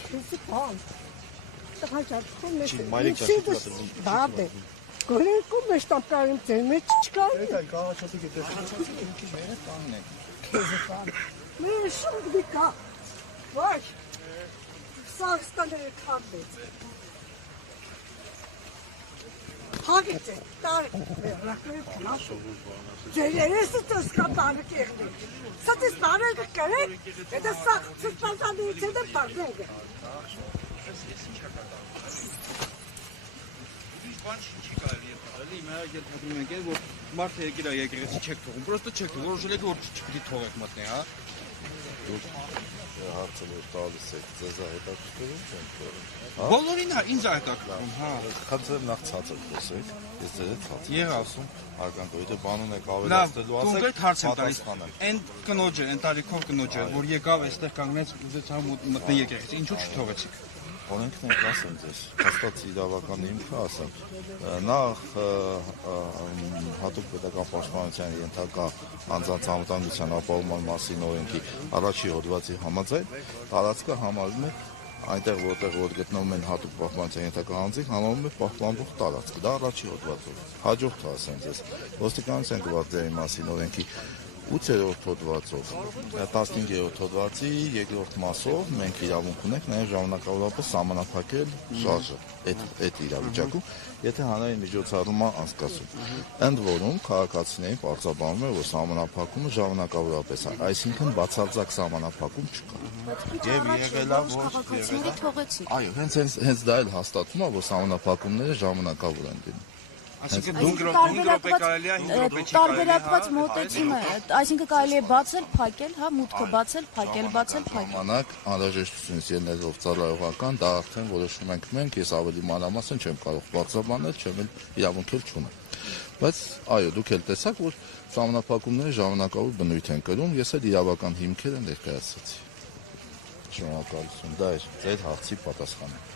քեզի բան։ Տղաչափում ես։ Մայրիկ բաբե։ Գոլերկում ես տապկարին ձեր մեջ չկա։ Դա գաղաչատի գետես։ Ինչի մերը տանն է։ Քեզի բան։ Մեր շուտ դիկա։ Ոչ։ Սարստաները քանդեց։ Հագեց է, տարեք, վերնակները կնասում։ Ձերերեսը ծսկա տարեք եղնի։ Սատիս տարեկը կերեք, եթե սաղ ծսպազանիցեն է պարդենք է։ Բան չի կարելի եղել, իմ հայագել թվում ենք, որ մարդը եկել է եկեղեցի չեք թողում, պրոստը չեք թողում, որոշել եք, որ չպիտի թողեք մտնի, հա։ Հարցը որ տալիս եք, ձեզ հետաքրքրում չենք որում։ Բոլորին ինձ հետաքրքրում, հա։ Խնդրեմ նախ ցածր խոսեք, ես ձեր հետ ցածր Եղավ։ ասում, հարգանք, եթե բանուն եք Լավ, ավելացնելու կոնկրետ հարց եմ տալիս, պատասխանեմ։ այն կնոջը, այն տարիքով կնոջը, որ եկավ այստեղ կանգնեց ուզեցավ մտնի եկեղեցի, ինչու չթողեցիք։ Օրենքն եք ասեմ ձեզ, հաստատ իրավական հիմքը ասեմ, նախ հատուկ պետական պաշտպանության ենթակա անձանց անվտանգության ապահովման մասին օրենքի առաջի հոդվածի համաձայն տարածքը համարվում է այնտեղ որտեղ որ գտնվում են հատուկ պաշտպանության ենթակա անձինք համարվում է պահպանվող տարածք, դա առաջի հոդվածով։ Հաջորդը ասեմ ձեզ, ոստիկանության գվարդիայի մասին օրենքի 8-րդ հոդվածով, 15-րդ հոդվածի երկրորդ մասով մենք իրավունք ունենք նաև ժամանակավորապես սահմանափակել շարժը այդ իրավիճակում, եթե հանրային միջոցառում անցկացում։ Ընդ որում քաղաքացիներին պարզաբանում է, որ սահմանափակումը ժամանակավորապես է, այսինքն բացարձակ սահմանափակում չկա։ Եվ եղել է որ այո, հենց դա էլ հաստատում է, որ սահմանափակումները ժամանակավոր են լինում։ Այսինքն 5 րոպե կարելի է 5 րոպե չի կարելի։ Տարբերակված մոտեցումը, այսինքն կարելի է բացել, փակել, հա, մուտքը բացել, փակել, բացել, փակել։ Ժամանակ անհրաժեշտությունից ելնելով ծառայողական, դա արդեն որոշում ենք մենք, ես ավելի մանրամասն չեմ կարող բացաբանել, չեմ էլ իրավունք էլ չունեմ։ Բայց այո, դուք էլ տեսաք, որ սահմանափակումները ժամանակավոր բնույթ են կրում, ես էլ իրավական հիմքերը ներկայացրեցի։ Շնորհակալություն, դա էր ձեր հարցի պատասխանը։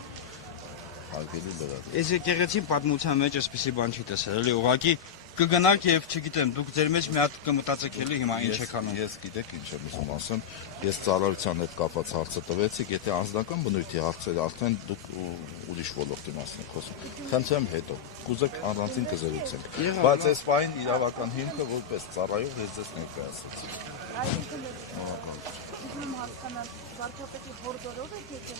Հարգելի լրագրող։ Այս եկեղեցի պատմության մեջ այսպեսի բան չի տեսել, էլի ուղղակի կգնաք եւ չգիտեմ, դուք ձեր մեջ մի հատ կմտածեք էլի հիմա ինչ եք անում։ Ես գիտեք ինչ եմ ուզում ասեմ, ես ծառայության հետ կապված հարցը տվեցիք, եթե անձնական բնույթի հարցեր արդեն դուք ուրիշ ոլորտի մասին եք խոսում։ Խնդրեմ հետո, կուզեք առանձին կզրուցենք։ Բայց այս պահին իրավական հիմքը որպես ծառայող ես ձեզ ներկայացրեցի։ Այսինքն հասկանալ վարչապետի հորդորով եք եկել։